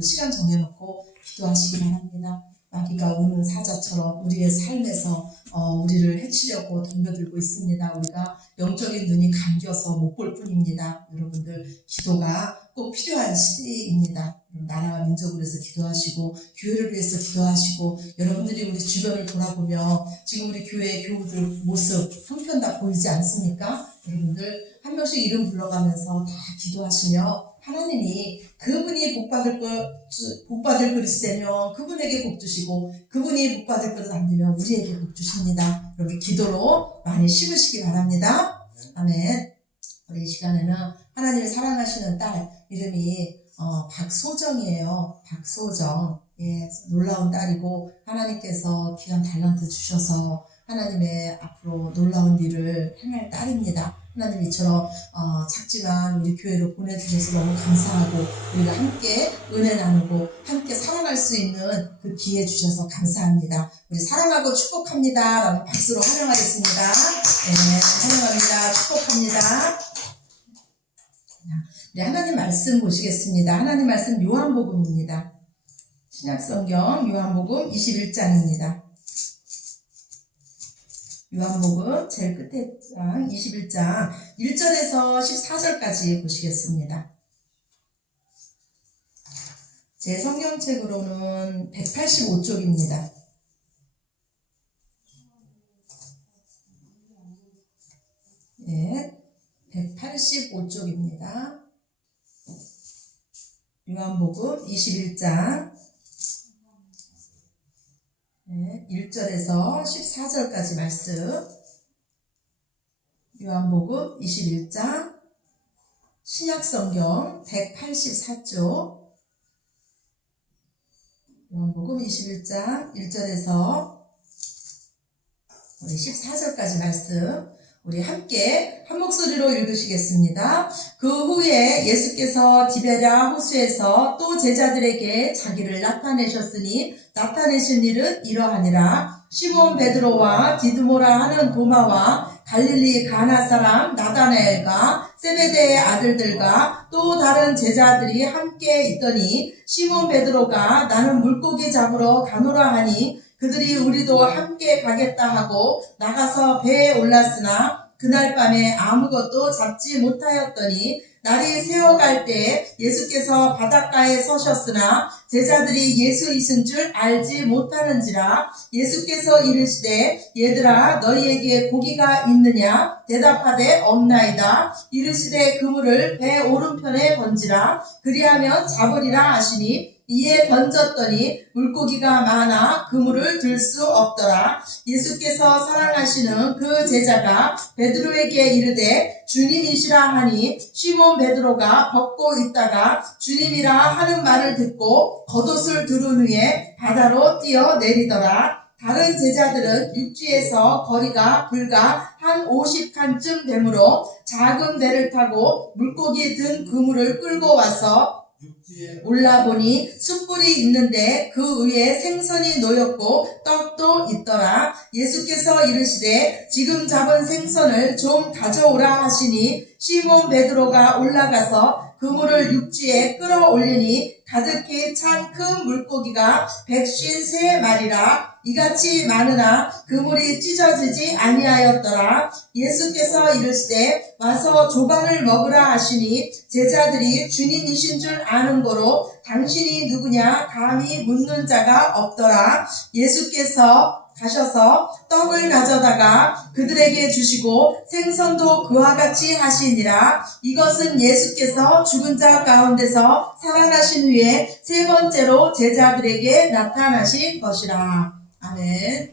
여러분들 시간 정해놓고 기도하시기 바랍니다. 마귀가 우는 사자처럼 우리의 삶에서 우리를 해치려고 덤벼들고 있습니다. 우리가 영적인 눈이 감겨서 못 볼 뿐입니다. 여러분들 기도가 꼭 필요한 시대입니다. 나라와 민족을 위해서 기도하시고 교회를 위해서 기도하시고 여러분들이 우리 주변을 돌아보며 지금 우리 교회의 교우들 모습 형편 다 보이지 않습니까? 여러분들 한 명씩 이름 불러가면서 다 기도하시며 하나님이 그분이 복받을 그릇이 되면 그분에게 복 주시고 그분이 복받을 그릇 안 되면 우리에게 복 주십니다. 여러분 기도로 많이 심으시기 바랍니다. 아멘. 우리 이 시간에는 하나님이 사랑하시는 딸 이름이 박소정이에요. 박소정. 예, 놀라운 딸이고 하나님께서 귀한 달란트 주셔서 하나님의 앞으로 놀라운 일을 행할 딸입니다. 하나님 이처럼 작지만 우리 교회로 보내주셔서 너무 감사하고 우리가 함께 은혜 나누고 함께 사랑할 수 있는 그 기회 주셔서 감사합니다. 우리 사랑하고 축복합니다 라는 박수로 환영하겠습니다. 네, 환영합니다. 축복합니다. 네, 하나님 말씀 보시겠습니다. 하나님 말씀 요한복음입니다. 신약성경 요한복음 21장입니다. 요한복음 제일 끝에 장 21장 1절에서 14절까지 보시겠습니다. 제 성경책으로는 185쪽입니다. 네, 185쪽입니다. 요한복음 21장 1절에서 14절까지 말씀. 요한복음 21장 신약성경 184쪽 요한복음 21장 1절에서 우리 14절까지 말씀 우리 함께 한 목소리로 읽으시겠습니다. 그 후에 예수께서 디베랴 호수에서 또 제자들에게 자기를 나타내셨으니 나타내신 일은 이러하니라. 시몬 베드로와 디드모라 하는 도마와 갈릴리 가나 사람 나다나엘과 세베대의 아들들과 또 다른 제자들이 함께 있더니 시몬 베드로가 나는 물고기 잡으러 가노라 하니 그들이 우리도 함께 가겠다 하고 나가서 배에 올랐으나 그날 밤에 아무것도 잡지 못하였더니 날이 새어갈 때 예수께서 바닷가에 서셨으나 제자들이 예수이신 줄 알지 못하는지라. 예수께서 이르시되 얘들아 너희에게 고기가 있느냐 대답하되 없나이다. 이르시되 그물을 배 오른편에 던지라 그리하면 잡으리라 하시니 이에 던졌더니 물고기가 많아 그물을 들 수 없더라. 예수께서 사랑하시는 그 제자가 베드로에게 이르되 주님이시라 하니 시몬 베드로가 벗고 있다가 주님이라 하는 말을 듣고 겉옷을 두른 후에 바다로 뛰어내리더라. 다른 제자들은 육지에서 거리가 불과 한 50칸쯤 되므로 작은 배를 타고 물고기 든 그물을 끌고 와서 올라보니 숯불이 있는데 그 위에 생선이 놓였고 떡도 있더라. 예수께서 이르시되 지금 잡은 생선을 좀 가져오라 하시니 시몬 베드로가 올라가서 그물을 육지에 끌어올리니 가득히 찬 큰 물고기가 153마리라. 이같이 많으나 그물이 찢어지지 아니하였더라. 예수께서 이르시되 와서 조반을 먹으라 하시니 제자들이 주님이신 줄 아는 거로 당신이 누구냐 감히 묻는 자가 없더라. 예수께서 가셔서 떡을 가져다가 그들에게 주시고 생선도 그와 같이 하시니라. 이것은 예수께서 죽은 자 가운데서 살아나신 후에 세 번째로 제자들에게 나타나신 것이라. 아멘.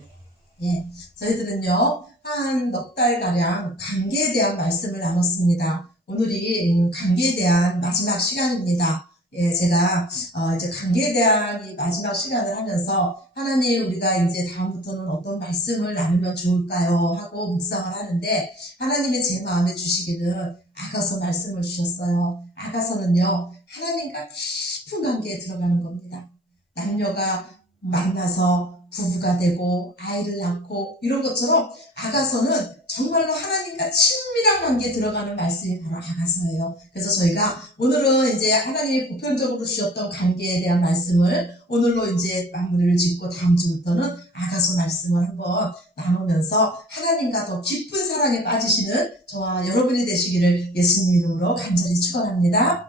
예, 저희들은요 한 넉 달가량 관계에 대한 말씀을 나눴습니다. 오늘이 관계에 대한 마지막 시간입니다. 예, 제가 이제 관계에 대한 이 마지막 시간을 하면서 하나님 우리가 이제 다음부터는 어떤 말씀을 나누면 좋을까요? 하고 묵상을 하는데 하나님이 제 마음에 주시기는 아가서 말씀을 주셨어요. 아가서는요 하나님과 깊은 관계에 들어가는 겁니다. 남녀가 만나서 부부가 되고 아이를 낳고 이런 것처럼 아가서는 정말로 하나님과 친밀한 관계에 들어가는 말씀이 바로 아가서예요. 그래서 저희가 오늘은 이제 하나님이 보편적으로 주셨던 관계에 대한 말씀을 오늘로 이제 마무리를 짓고 다음 주부터는 아가서 말씀을 한번 나누면서 하나님과 더 깊은 사랑에 빠지시는 저와 여러분이 되시기를 예수님 이름으로 간절히 축원합니다.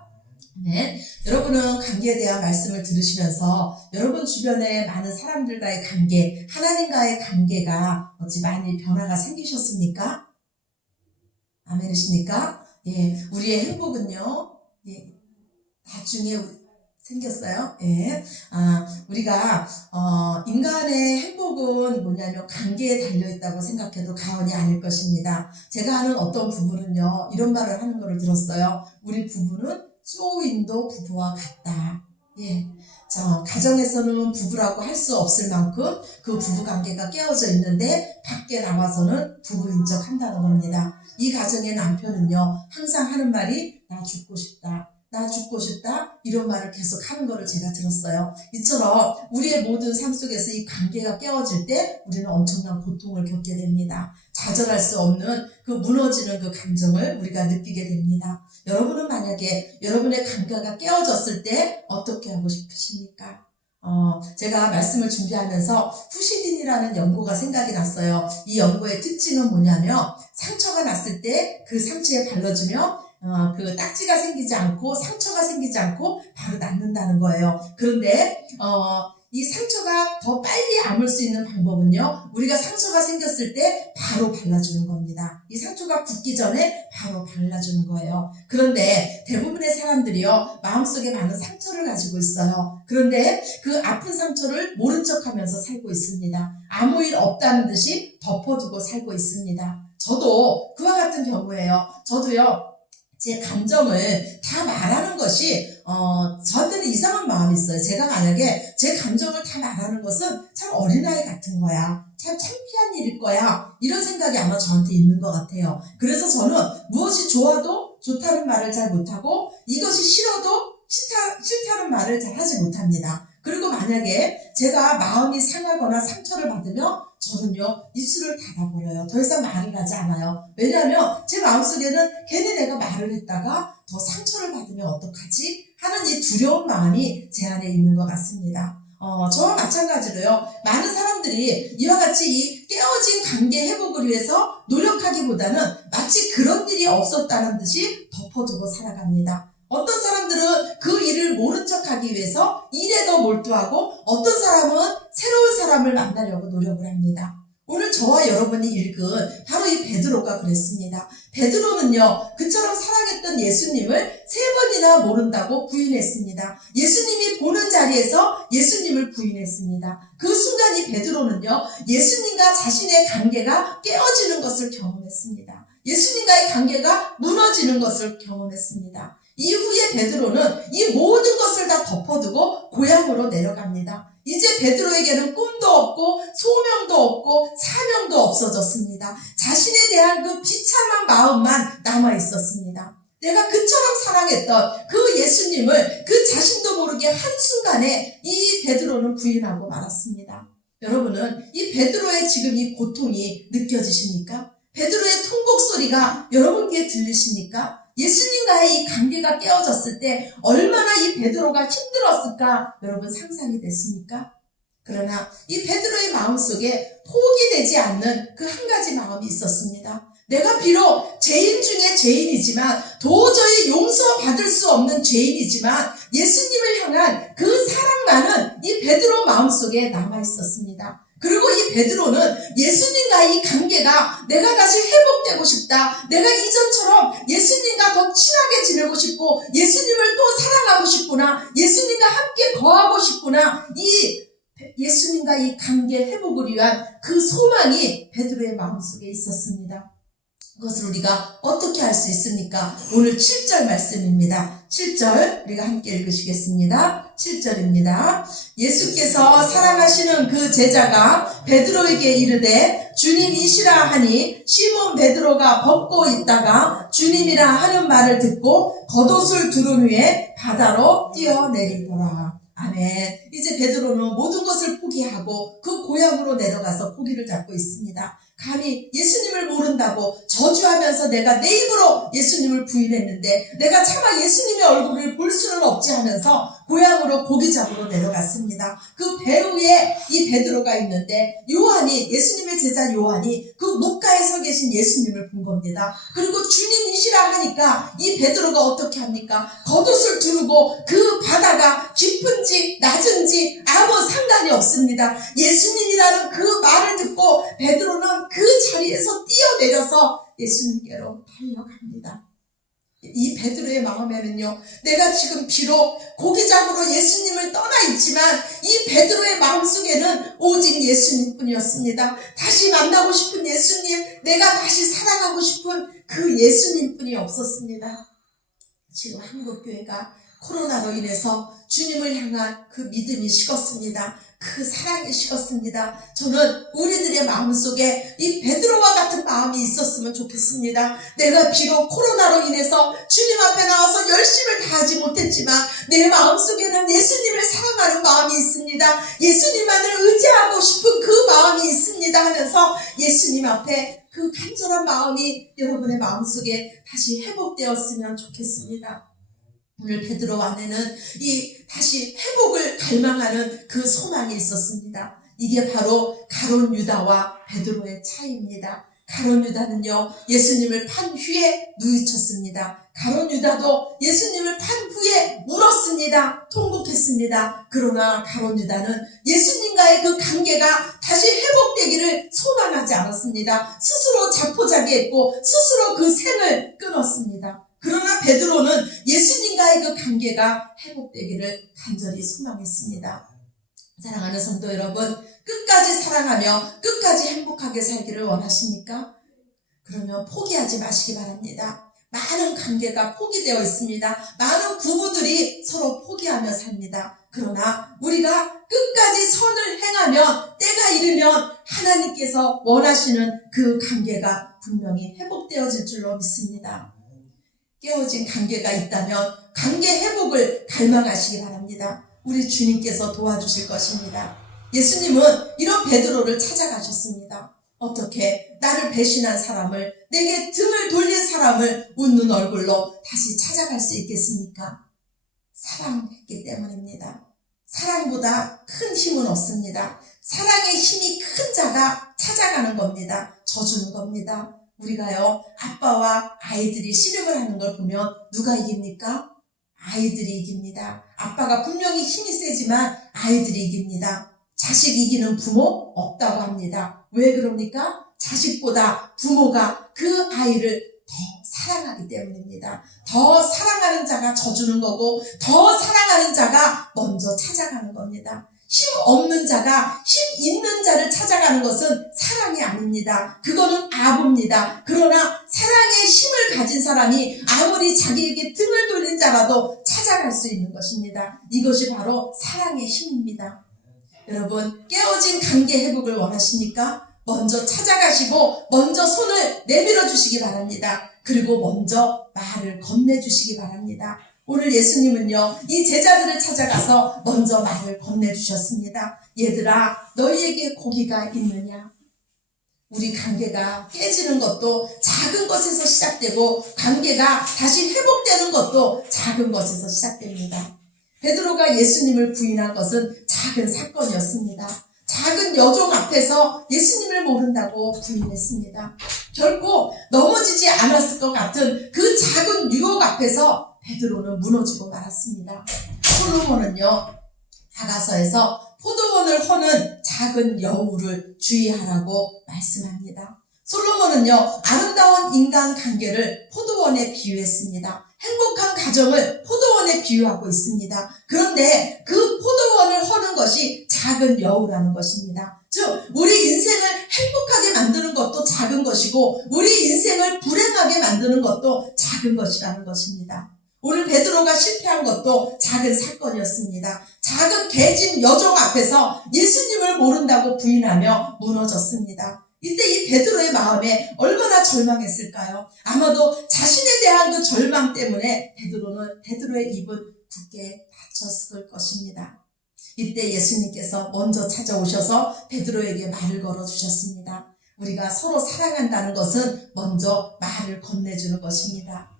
네, 여러분은 관계에 대한 말씀을 들으시면서 여러분 주변에 많은 사람들과의 관계, 하나님과의 관계가 어찌 많이 변화가 생기셨습니까? 아멘이십니까? 예, 우리의 행복은요, 예, 나중에 생겼어요. 예, 우리가 인간의 행복은 뭐냐면 관계에 달려있다고 생각해도 과언이 아닐 것입니다. 제가 아는 어떤 부부는요, 이런 말을 하는 거를 들었어요. 우리 부부는 쇼윈도 부부와 같다. 예. 자, 가정에서는 부부라고 할 수 없을 만큼 그 부부 관계가 깨어져 있는데 밖에 나와서는 부부인 척 한다는 겁니다. 이 가정의 남편은요, 항상 하는 말이 나 죽고 싶다. 나 죽고 싶다. 이런 말을 계속 하는 거를 제가 들었어요. 이처럼 우리의 모든 삶 속에서 이 관계가 깨어질 때 우리는 엄청난 고통을 겪게 됩니다. 좌절할 수 없는 그 무너지는 그 감정을 우리가 느끼게 됩니다. 여러분은 만약에 여러분의 관계가 깨어졌을 때 어떻게 하고 싶으십니까? 제가 말씀을 준비하면서 후시딘이라는 연구가 생각이 났어요. 이 연구의 특징은 뭐냐면 상처가 났을 때 그 상처에 발라주면 그 딱지가 생기지 않고 상처가 생기지 않고 바로 낫는다는 거예요. 그런데 이 상처가 더 빨리 아물 수 있는 방법은요, 우리가 상처가 생겼을 때 바로 발라주는 겁니다. 이 상처가 굳기 전에 바로 발라주는 거예요. 그런데 대부분의 사람들이요, 마음속에 많은 상처를 가지고 있어요. 그런데 그 아픈 상처를 모른 척하면서 살고 있습니다. 아무 일 없다는 듯이 덮어두고 살고 있습니다. 저도 그와 같은 경우예요. 저도요, 제 감정을 다 말하는 것이 저한테는 이상한 마음이 있어요. 제가 만약에 제 감정을 다 말하는 것은 참 어린아이 같은 거야. 참 창피한 일일 거야. 이런 생각이 아마 저한테 있는 것 같아요. 그래서 저는 무엇이 좋아도 좋다는 말을 잘 못하고 이것이 싫어도 싫다는 말을 잘 하지 못합니다. 그리고 만약에 제가 마음이 상하거나 상처를 받으면 저는요, 입술을 닫아버려요. 더 이상 말을 하지 않아요. 왜냐하면 제 마음속에는 괜히 내가 말을 했다가 더 상처를 받으면 어떡하지? 하는 이 두려운 마음이 제 안에 있는 것 같습니다. 저와 마찬가지로요, 많은 사람들이 이와 같이 이 깨어진 관계 회복을 위해서 노력하기보다는 마치 그런 일이 없었다는 듯이 덮어두고 살아갑니다. 어떤 사람들은 그 일을 모른 척하기 위해서 일에 더 몰두하고 어떤 사람은 새로운 사람을 만나려고 노력을 합니다. 오늘 저와 여러분이 읽은 바로 이 베드로가 그랬습니다. 베드로는요, 그처럼 사랑했던 예수님을 3번이나 모른다고 부인했습니다. 예수님이 보는 자리에서 예수님을 부인했습니다. 그 순간 이 베드로는요, 예수님과 자신의 관계가 깨어지는 것을 경험했습니다. 예수님과의 관계가 무너지는 것을 경험했습니다. 이후에 베드로는 이 모든 것을 다 덮어두고 고향으로 내려갑니다. 이제 베드로에게는 꿈도 없고 소명도 없고 사명도 없어졌습니다. 자신에 대한 그 비참한 마음만 남아 있었습니다. 내가 그처럼 사랑했던 그 예수님을 그 자신도 모르게 한순간에 이 베드로는 부인하고 말았습니다. 여러분은 이 베드로의 지금 이 고통이 느껴지십니까? 베드로의 통곡 소리가 여러분 귀에 들리십니까? 예수님과의 이 관계가 깨어졌을 때 얼마나 이 베드로가 힘들었을까 여러분 상상이 됐습니까? 그러나 이 베드로의 마음속에 포기되지 않는 그 한 가지 마음이 있었습니다. 내가 비록 죄인 중에 죄인이지만 도저히 용서받을 수 없는 죄인이지만 예수님을 향한 그 사랑만은 이 베드로 마음속에 남아 있었습니다. 그리고 이 베드로는 예수님과의 이 관계가 내가 다시 회복되고 싶다. 내가 이전처럼 예수님과 더 친하게 지내고 싶고 예수님을 또 사랑하고 싶구나. 예수님과 함께 거하고 싶구나. 이 예수님과 이 관계 회복을 위한 그 소망이 베드로의 마음속에 있었습니다. 그것을 우리가 어떻게 할 수 있습니까? 오늘 7절 말씀입니다. 7절 우리가 함께 읽으시겠습니다. 7절입니다. 예수께서 사랑하시는 그 제자가 베드로에게 이르되 주님이시라 하니 시몬 베드로가 벗고 있다가 주님이라 하는 말을 듣고 겉옷을 두른 후에 바다로 뛰어내리더라. 아멘. 이제 베드로는 모든 것을 포기하고 그 고향으로 내려가서 고기를 잡고 있습니다. 감히 예수님을 모른다고 저주하면서 내가 내 입으로 예수님을 부인했는데 내가 차마 예수님의 얼굴을 볼 수는 없지 하면서 고향으로 고기 잡으러 내려갔습니다. 그 배 위에 이 베드로가 있는데 요한이, 예수님의 제자 요한이 그 뭇가에 서 계신 예수님을 본 겁니다. 그리고 주님이시라 하니까 이 베드로가 어떻게 합니까? 겉옷을 두르고 그 바다가 깊은지 낮은지 아무 상관이 없습니다. 예수님이라는 그 말을 듣고 베드로는 그 자리에서 뛰어내려서 예수님께로 달려갑니다. 이 베드로의 마음에는요, 내가 지금 비록 고기 잡으러 예수님을 떠나 있지만 이 베드로의 마음속에는 오직 예수님뿐이었습니다. 다시 만나고 싶은 예수님, 내가 다시 사랑하고 싶은 그 예수님뿐이 없었습니다. 지금 한국교회가 코로나로 인해서 주님을 향한 그 믿음이 식었습니다. 그 사랑이 식었습니다. 저는 우리들의 마음속에 이 베드로와 같은 마음이 있었으면 좋겠습니다. 내가 비록 코로나로 인해서 주님 앞에 나와서 열심을 다하지 못했지만 내 마음속에는 예수님을 사랑하는 마음이 있습니다. 예수님만을 의지하고 싶은 그 마음이 있습니다 하면서 예수님 앞에 그 간절한 마음이 여러분의 마음속에 다시 회복되었으면 좋겠습니다. 오늘 베드로 안에는 이 다시 회복을 갈망하는 그 소망이 있었습니다. 이게 바로 가룟 유다와 베드로의 차이입니다. 가룟 유다는요, 예수님을 판 후에 누이쳤습니다. 가룟 유다도 예수님을 판 후에 울었습니다. 통곡했습니다. 그러나 가룟 유다는 예수님과의 그 관계가 다시 회복되기를 소망하지 않았습니다. 스스로 자포자기했고 스스로 그 생을 끊었습니다. 그러나 베드로는 예수님과의 그 관계가 회복되기를 간절히 소망했습니다. 사랑하는 성도 여러분, 끝까지 사랑하며 끝까지 행복하게 살기를 원하십니까? 그러면 포기하지 마시기 바랍니다. 많은 관계가 포기되어 있습니다. 많은 부부들이 서로 포기하며 삽니다. 그러나 우리가 끝까지 선을 행하면 때가 이르면 하나님께서 원하시는 그 관계가 분명히 회복되어질 줄로 믿습니다. 깨어진 관계가 있다면 관계 회복을 갈망하시기 바랍니다. 우리 주님께서 도와주실 것입니다. 예수님은 이런 베드로를 찾아가셨습니다. 어떻게 나를 배신한 사람을, 내게 등을 돌린 사람을 웃는 얼굴로 다시 찾아갈 수 있겠습니까? 사랑했기 때문입니다. 사랑보다 큰 힘은 없습니다. 사랑의 힘이 큰 자가 찾아가는 겁니다. 져주는 겁니다. 우리가요, 아빠와 아이들이 씨름을 하는 걸 보면 누가 이깁니까? 아이들이 이깁니다. 아빠가 분명히 힘이 세지만 아이들이 이깁니다. 자식 이기는 부모 없다고 합니다. 왜 그럽니까? 자식보다 부모가 그 아이를 더 사랑하기 때문입니다. 더 사랑하는 자가 져주는 거고 더 사랑하는 자가 먼저 찾아가는 겁니다. 힘 없는 자가 힘 있는 자를 찾아가는 것은 사랑이 아닙니다. 그거는 아부입니다. 그러나 사랑의 힘을 가진 사람이 아무리 자기에게 등을 돌린 자라도 찾아갈 수 있는 것입니다. 이것이 바로 사랑의 힘입니다. 여러분, 깨어진 관계 회복을 원하십니까? 먼저 찾아가시고 먼저 손을 내밀어 주시기 바랍니다. 그리고 먼저 말을 건네주시기 바랍니다. 오늘 예수님은요, 이 제자들을 찾아가서 먼저 말을 건네주셨습니다. 얘들아, 너희에게 고기가 있느냐? 우리 관계가 깨지는 것도 작은 것에서 시작되고 관계가 다시 회복되는 것도 작은 것에서 시작됩니다. 베드로가 예수님을 부인한 것은 작은 사건이었습니다. 작은 여종 앞에서 예수님을 모른다고 부인했습니다. 결코 넘어지지 않았을 것 같은 그 작은 유혹 앞에서 베드로는 무너지고 말았습니다. 솔로몬은요, 다가서에서 포도원을 허는 작은 여우를 주의하라고 말씀합니다. 솔로몬은요, 아름다운 인간관계를 포도원에 비유했습니다. 행복한 가정을 포도원에 비유하고 있습니다. 그런데 그 포도원을 허는 것이 작은 여우라는 것입니다. 즉, 우리 인생을 행복하게 만드는 것도 작은 것이고 우리 인생을 불행하게 만드는 것도 작은 것이라는 것입니다. 오늘 베드로가 실패한 것도 작은 사건이었습니다. 작은 개진 여종 앞에서 예수님을 모른다고 부인하며 무너졌습니다. 이때 이 베드로의 마음에 얼마나 절망했을까요? 아마도 자신에 대한 그 절망 때문에 베드로의 입은 굳게 닫혔을 것입니다. 이때 예수님께서 먼저 찾아오셔서 베드로에게 말을 걸어주셨습니다. 우리가 서로 사랑한다는 것은 먼저 말을 건네주는 것입니다.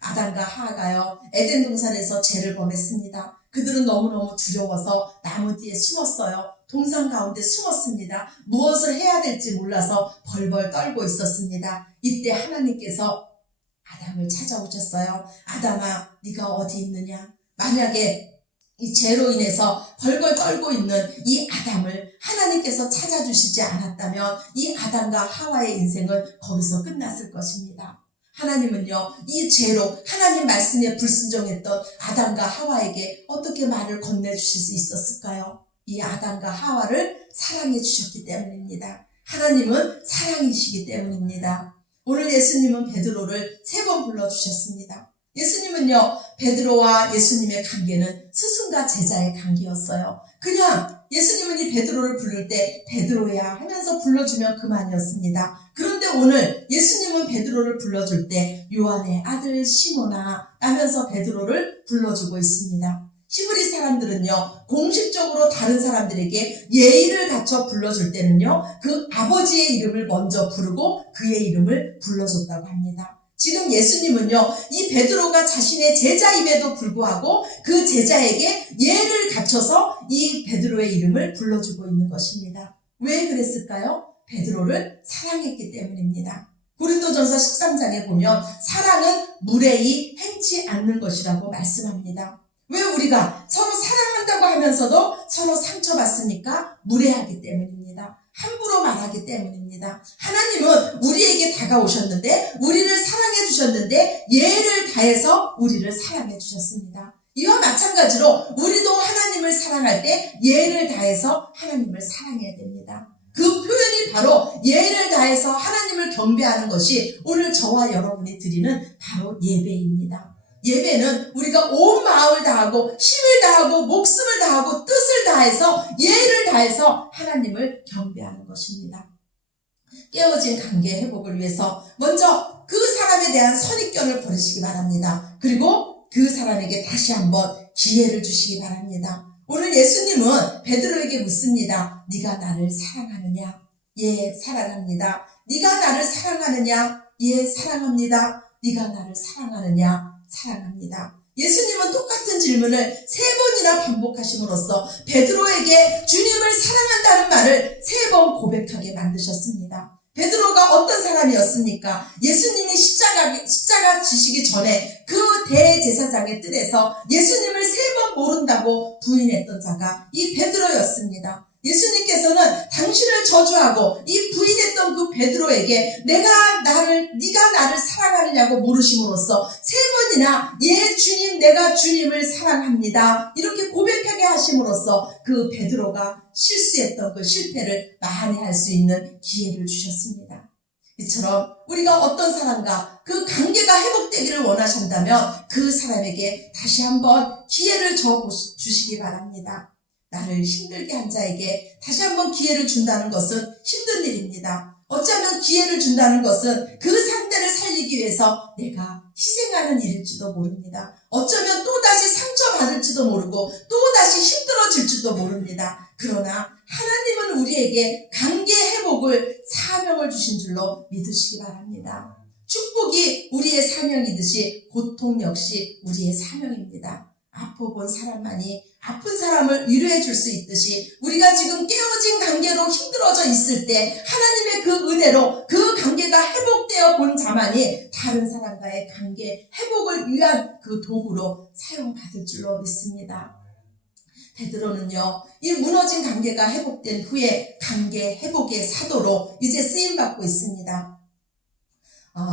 아담과 하와가요, 에덴 동산에서 죄를 범했습니다. 그들은 너무너무 두려워서 나무 뒤에 숨었어요. 동산 가운데 숨었습니다. 무엇을 해야 될지 몰라서 벌벌 떨고 있었습니다. 이때 하나님께서 아담을 찾아오셨어요. 아담아, 네가 어디 있느냐? 만약에 이 죄로 인해서 벌벌 떨고 있는 이 아담을 하나님께서 찾아주시지 않았다면 이 아담과 하와의 인생은 거기서 끝났을 것입니다. 하나님은요, 이 죄로 하나님 말씀에 불순종했던 아담과 하와에게 어떻게 말을 건네주실 수 있었을까요? 이 아담과 하와를 사랑해 주셨기 때문입니다. 하나님은 사랑이시기 때문입니다. 오늘 예수님은 베드로를 3번 불러주셨습니다. 예수님은요, 베드로와 예수님의 관계는 스승과 제자의 관계였어요. 그냥 예수님은 이 베드로를 부를 때 베드로야 하면서 불러주면 그만이었습니다. 그런데 오늘 예수님은 베드로를 불러줄 때 요한의 아들 시몬아 하면서 베드로를 불러주고 있습니다. 히브리 사람들은요, 공식적으로 다른 사람들에게 예의를 갖춰 불러줄 때는요, 그 아버지의 이름을 먼저 부르고 그의 이름을 불러줬다고 합니다. 지금 예수님은요, 이 베드로가 자신의 제자임에도 불구하고 그 제자에게 예를 갖춰서 이 베드로의 이름을 불러주고 있는 것입니다. 왜 그랬을까요? 베드로를 사랑했기 때문입니다. 고린도전서 13장에 보면 사랑은 무례히 행치 않는 것이라고 말씀합니다. 왜 우리가 서로 사랑한다고 하면서도 서로 상처받습니까? 무례하기 때문입니다. 함부로 말하기 때문입니다. 하나님은 우리에게 다가오셨는데, 우리를 사랑해 주셨는데, 예를 다해서 우리를 사랑해 주셨습니다. 이와 마찬가지로 우리도 하나님을 사랑할 때 예를 다해서 하나님을 사랑해야 됩니다. 그 표현이 바로 예를 다해서 하나님을 경배하는 것이 오늘 저와 여러분이 드리는 바로 예배입니다. 예배는 우리가 온 마음을 다하고 힘을 다하고 목숨을 다하고 뜻을 다해서 예를 다해서 하나님을 경배하는 것입니다. 깨어진 관계 회복을 위해서 먼저 그 사람에 대한 선입견을 버리시기 바랍니다. 그리고 그 사람에게 다시 한번 기회를 주시기 바랍니다. 오늘 예수님은 베드로에게 묻습니다. 네가 나를 사랑하느냐? 예, 사랑합니다. 네가 나를 사랑하느냐? 예, 사랑합니다. 네가 나를 사랑하느냐? 사랑합니다. 예수님은 똑같은 질문을 3번이나 반복하심으로써 베드로에게 주님을 사랑한다는 말을 3번 고백하게 만드셨습니다. 베드로가 어떤 사람이었습니까? 예수님이 십자가 지시기 전에 그 대제사장의 뜰에서 예수님을 3번 모른다고 부인했던 자가 이 베드로였습니다. 예수님께서는 당신을 저주하고 이 부인했던 그 베드로에게 네가 나를 사랑하느냐고 물으심으로써 3번이나 예 주님 내가 주님을 사랑합니다 이렇게 고백하게 하심으로써 그 베드로가 실수했던 그 실패를 만회할 수 있는 기회를 주셨습니다. 이처럼 우리가 어떤 사람과 그 관계가 회복되기를 원하신다면 그 사람에게 다시 한번 기회를 주시기 바랍니다. 나를 힘들게 한 자에게 다시 한번 기회를 준다는 것은 힘든 일입니다. 어쩌면 기회를 준다는 것은 그 상대를 살리기 위해서 내가 희생하는 일일지도 모릅니다. 어쩌면 또다시 상처받을지도 모르고 또다시 힘들어질지도 모릅니다. 그러나 하나님은 우리에게 관계 회복을 사명을 주신 줄로 믿으시기 바랍니다. 축복이 우리의 사명이듯이 고통 역시 우리의 사명입니다. 아파본 사람만이 아픈 사람을 위로해 줄 수 있듯이 우리가 지금 깨어진 관계로 힘들어져 있을 때 하나님의 그 은혜로 그 관계가 회복되어 본 자만이 다른 사람과의 관계 회복을 위한 그 도구로 사용받을 줄로 믿습니다. 베드로는요, 이 무너진 관계가 회복된 후에 관계 회복의 사도로 이제 쓰임받고 있습니다.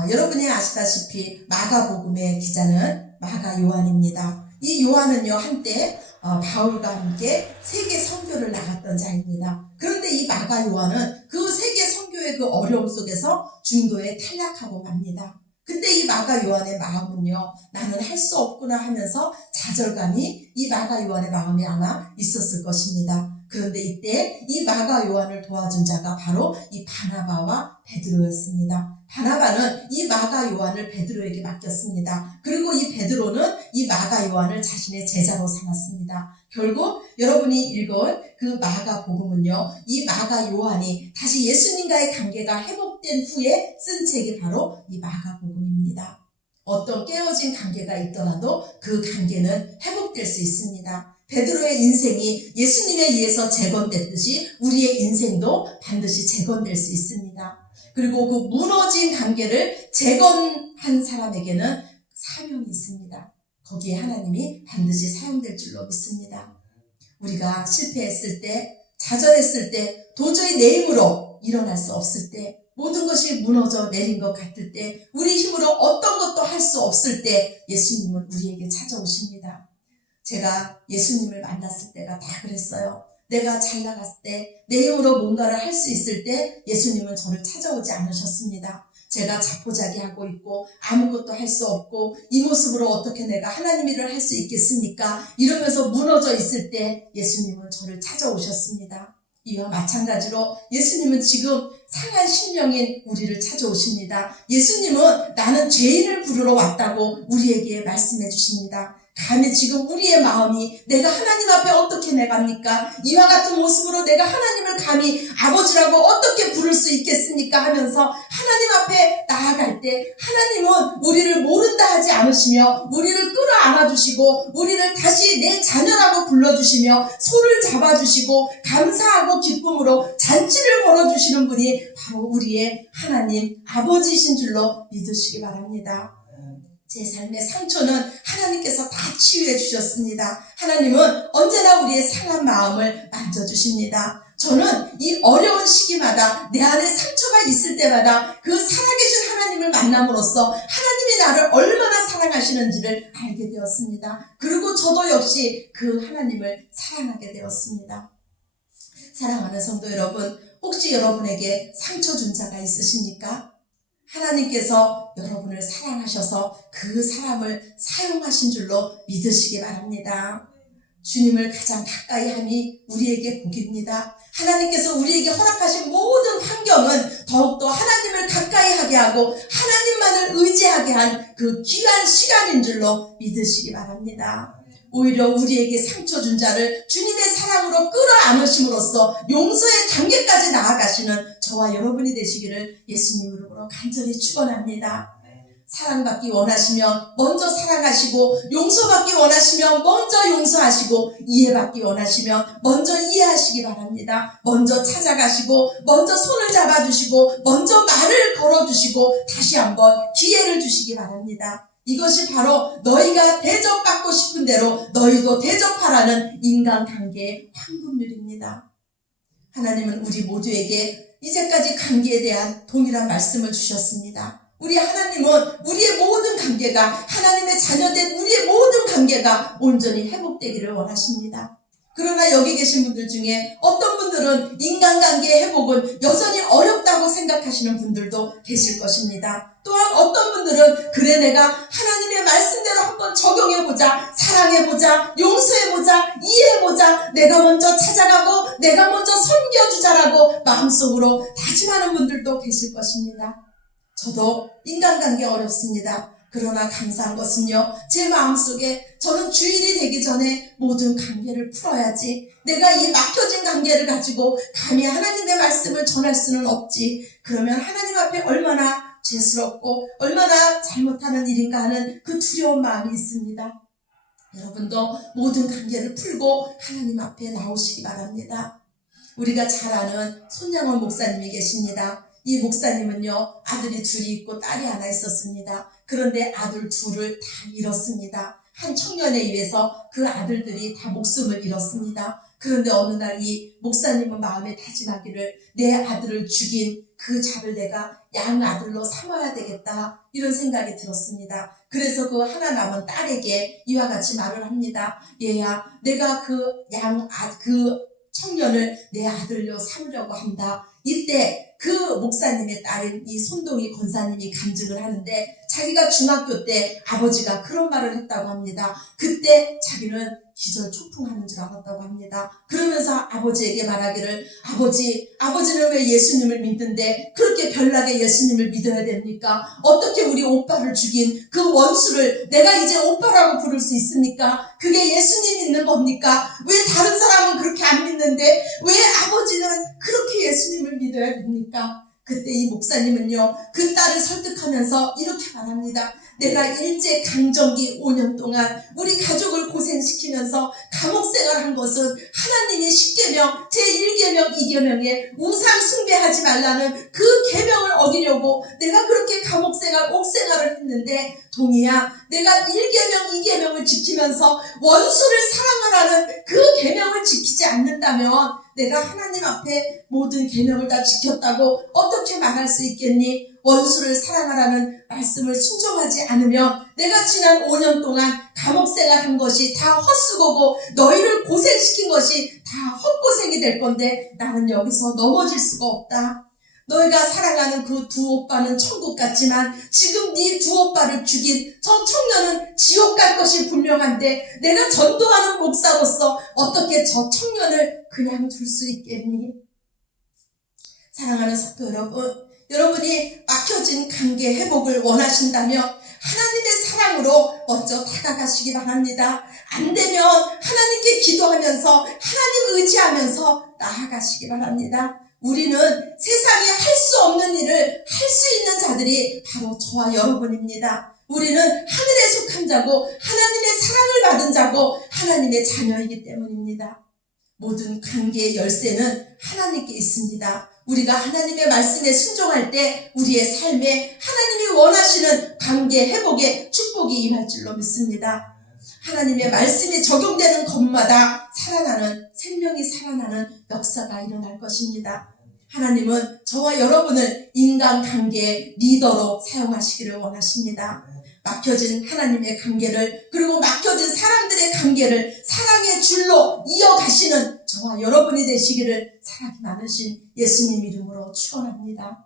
여러분이 아시다시피 마가복음의 기자는 마가 요한입니다. 이 요한은요, 한때 바울과 함께 세계 선교를 나갔던 자입니다. 그런데 이 마가 요한은 그 세계 선교의 그 어려움 속에서 중도에 탈락하고 맙니다. 그때 이 마가 요한의 마음은요, 나는 할 수 없구나 하면서 좌절감이 이 마가 요한의 마음에 아마 있었을 것입니다. 그런데 이때 이 마가 요한을 도와준 자가 바로 이 바나바와 베드로였습니다. 바나바는 이 마가 요한을 베드로에게 맡겼습니다. 그리고 이 베드로는 이 마가 요한을 자신의 제자로 삼았습니다. 결국 여러분이 읽은 그 마가 복음은요, 이 마가 요한이 다시 예수님과의 관계가 회복된 후에 쓴 책이 바로 이 마가 복음입니다. 어떤 깨어진 관계가 있더라도 그 관계는 회복될 수 있습니다. 베드로의 인생이 예수님에 의해서 재건됐듯이 우리의 인생도 반드시 재건될 수 있습니다. 그리고 그 무너진 관계를 재건한 사람에게는 사명이 있습니다. 거기에 하나님이 반드시 사용될 줄로 믿습니다. 우리가 실패했을 때, 좌절했을 때, 도저히 내 힘으로 일어날 수 없을 때, 모든 것이 무너져 내린 것 같을 때, 우리 힘으로 어떤 것도 할 수 없을 때 예수님은 우리에게 찾아오십니다. 제가 예수님을 만났을 때가 다 그랬어요. 내가 잘 나갔을 때, 내 힘으로 뭔가를 할 수 있을 때 예수님은 저를 찾아오지 않으셨습니다. 제가 자포자기하고 있고 아무것도 할 수 없고 이 모습으로 어떻게 내가 하나님 일을 할 수 있겠습니까? 이러면서 무너져 있을 때 예수님은 저를 찾아오셨습니다. 이와 마찬가지로 예수님은 지금 상한 심령인 우리를 찾아오십니다. 예수님은 나는 죄인을 부르러 왔다고 우리에게 말씀해 주십니다. 감히 지금 우리의 마음이 내가 하나님 앞에 어떻게 내갑니까? 이와 같은 모습으로 내가 하나님을 감히 아버지라고 어떻게 부를 수 있겠습니까? 하면서 하나님 앞에 나아갈 때 하나님은 우리를 모른다 하지 않으시며 우리를 끌어안아주시고 우리를 다시 내 자녀라고 불러주시며 손을 잡아주시고 감사하고 기쁨으로 잔치를 벌어주시는 분이 바로 우리의 하나님 아버지이신 줄로 믿으시기 바랍니다. 제 삶의 상처는 하나님께서 다 치유해 주셨습니다. 하나님은 언제나 우리의 상한 마음을 만져주십니다. 저는 이 어려운 시기마다 내 안에 상처가 있을 때마다 그 살아계신 하나님을 만남으로써 하나님이 나를 얼마나 사랑하시는지를 알게 되었습니다. 그리고 저도 역시 그 하나님을 사랑하게 되었습니다. 사랑하는 성도 여러분, 혹시 여러분에게 상처 준 자가 있으십니까? 하나님께서 여러분을 사랑하셔서 그 사람을 사용하신 줄로 믿으시기 바랍니다. 주님을 가장 가까이 함이 우리에게 복입니다. 하나님께서 우리에게 허락하신 모든 환경은 더욱더 하나님을 가까이 하게 하고 하나님만을 의지하게 한 그 귀한 시간인 줄로 믿으시기 바랍니다. 오히려 우리에게 상처 준 자를 주님의 사랑으로 끌어안으심으로써 용서의 단계까지 나아가시는 저와 여러분이 되시기를 예수님으로 간절히 축원합니다. 사랑받기 원하시면 먼저 사랑하시고 용서받기 원하시면 먼저 용서하시고 이해받기 원하시면 먼저 이해하시기 바랍니다. 먼저 찾아가시고 먼저 손을 잡아주시고 먼저 말을 걸어주시고 다시 한번 기회를 주시기 바랍니다. 이것이 바로 너희가 대접받고 싶은 대로 너희도 대접하라는 인간관계의 황금률입니다. 하나님은 우리 모두에게 이제까지 관계에 대한 동일한 말씀을 주셨습니다. 우리 하나님은 우리의 모든 관계가 하나님의 자녀된 우리의 모든 관계가 온전히 회복되기를 원하십니다. 그러나 여기 계신 분들 중에 어떤 분들은 인간관계의 회복은 여전히 어렵다고 생각하시는 분들도 계실 것입니다. 또한 어떤 분들은 그래 내가 하나님의 말씀대로 한번 적용해보자, 사랑해보자, 용서해보자, 이해해보자, 내가 먼저 찾아가고 내가 먼저 섬겨주자라고 마음속으로 다짐하는 분들도 계실 것입니다. 저도 인간관계 어렵습니다. 그러나 감사한 것은요, 제 마음속에 저는 주일이 되기 전에 모든 관계를 풀어야지, 내가 이 막혀진 관계를 가지고 감히 하나님의 말씀을 전할 수는 없지, 그러면 하나님 앞에 얼마나 죄스럽고 얼마나 잘못하는 일인가 하는 그 두려운 마음이 있습니다. 여러분도 모든 관계를 풀고 하나님 앞에 나오시기 바랍니다. 우리가 잘 아는 손양원 목사님이 계십니다. 이 목사님은요, 아들이 둘이 있고 딸이 하나 있었습니다. 그런데 아들 둘을 다 잃었습니다. 한 청년에 의해서 그 아들들이 다 목숨을 잃었습니다. 그런데 어느 날 이 목사님은 마음에 다짐하기를 내 아들을 죽인 그 자를 내가 양아들로 삼아야 되겠다, 이런 생각이 들었습니다. 그래서 그 하나 남은 딸에게 이와 같이 말을 합니다. 얘야, 내가 그 청년을 내 아들로 삼으려고 한다. 이때 그 목사님의 딸인 이 손동희 권사님이 간증을 하는데 자기가 중학교 때 아버지가 그런 말을 했다고 합니다. 그때 자기는 기절 초풍하는 줄 알았다고 합니다. 그러면서 아버지에게 말하기를 아버지는 왜 예수님을 믿는데 그렇게 별나게 예수님을 믿어야 됩니까? 어떻게 우리 오빠를 죽인 그 원수를 내가 이제 오빠라고 부를 수 있습니까? 그게 예수님 믿는 겁니까? 왜 다른 사람은 그렇게 안 믿는데 왜 아버지는 그렇게 예수님을 믿어야 됩니까? 그때 이 목사님은요, 그 딸을 설득하면서 이렇게 말합니다. 내가 일제 강점기 5년 동안 우리 가족을 고생시키면서 감옥 생활한 것은 하나님의 10계명, 제1계명, 2계명에 우상 숭배하지 말라는 그 계명을 어기려고 내가 그렇게 감옥 생활, 옥생활을 했는데 동희야, 내가 1계명, 2계명을 지키면서 원수를 사랑하라는 그 계명을 지키지 않는다면 내가 하나님 앞에 모든 계명을 다 지켰다고 어떻게 말할 수 있겠니? 원수를 사랑하라는 말씀을 순종하지 않으면 내가 지난 5년 동안 감옥생활한 것이 다 헛수고고 너희를 고생시킨 것이 다 헛고생이 될 건데 나는 여기서 넘어질 수가 없다. 너희가 사랑하는 그 두 오빠는 천국 같지만 지금 네 두 오빠를 죽인 저 청년은 지옥 갈 것이 분명한데 내가 전도하는 목사로서 어떻게 저 청년을 그냥 둘 수 있겠니? 사랑하는 성도 여러분, 여러분이 막혀진 관계 회복을 원하신다면 하나님의 사랑으로 먼저 다가가시기 바랍니다. 안 되면 하나님께 기도하면서 하나님 의지하면서 나아가시기 바랍니다. 우리는 세상에 할 수 없는 일을 할 수 있는 자들이 바로 저와 여러분입니다. 우리는 하늘에 속한 자고 하나님의 사랑을 받은 자고 하나님의 자녀이기 때문입니다. 모든 관계의 열쇠는 하나님께 있습니다. 우리가 하나님의 말씀에 순종할 때 우리의 삶에 하나님이 원하시는 관계 회복의 축복이 임할 줄로 믿습니다. 하나님의 말씀이 적용되는 것마다 생명이 살아나는 역사가 일어날 것입니다. 하나님은 저와 여러분을 인간관계의 리더로 사용하시기를 원하십니다. 막혀진 하나님의 관계를 그리고 막혀진 사람들의 관계를 사랑의 줄로 이어가시는 저와 여러분이 되시기를 사랑이 많으신 예수님 이름으로 축원합니다.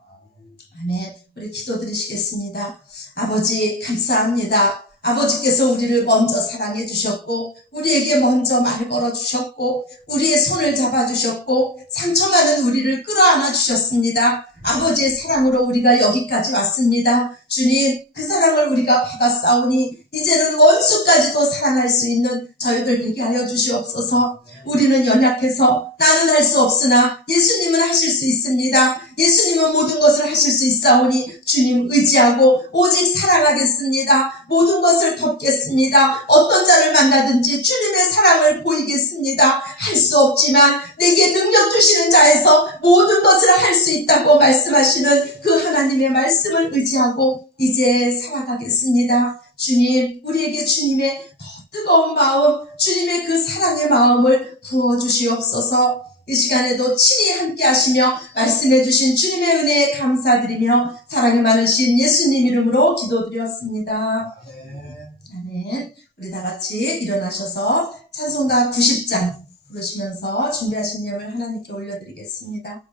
아멘. 우리 기도드리시겠습니다. 아버지 감사합니다. 아버지께서 우리를 먼저 사랑해 주셨고 우리에게 먼저 말 걸어 주셨고 우리의 손을 잡아 주셨고 상처 많은 우리를 끌어안아 주셨습니다. 아버지의 사랑으로 우리가 여기까지 왔습니다. 주님, 그 사랑을 우리가 받았사오니 이제는 원수까지도 사랑할 수 있는 저희들 되게 하여 주시옵소서. 우리는 연약해서 나는 할 수 없으나 예수님은 하실 수 있습니다. 예수님은 모든 것을 하실 수 있사오니 주님 의지하고 오직 사랑하겠습니다. 모든 것을 덮겠습니다. 어떤 자를 만나든지 주님의 사랑을 보이겠습니다. 할 수 없지만 내게 능력 주시는 자에서 모든 것을 할 수 있다고 말씀하시는 그 하나님의 말씀을 의지하고 이제 살아가겠습니다. 주님, 우리에게 주님의 더 뜨거운 마음, 주님의 그 사랑의 마음을 부어주시옵소서. 이 시간에도 친히 함께 하시며 말씀해 주신 주님의 은혜에 감사드리며 사랑이 많으신 예수님 이름으로 기도드렸습니다. 아멘. 우리 다 같이 일어나셔서 찬송가 90장 부르시면서 준비하신 예물 하나님께 올려드리겠습니다.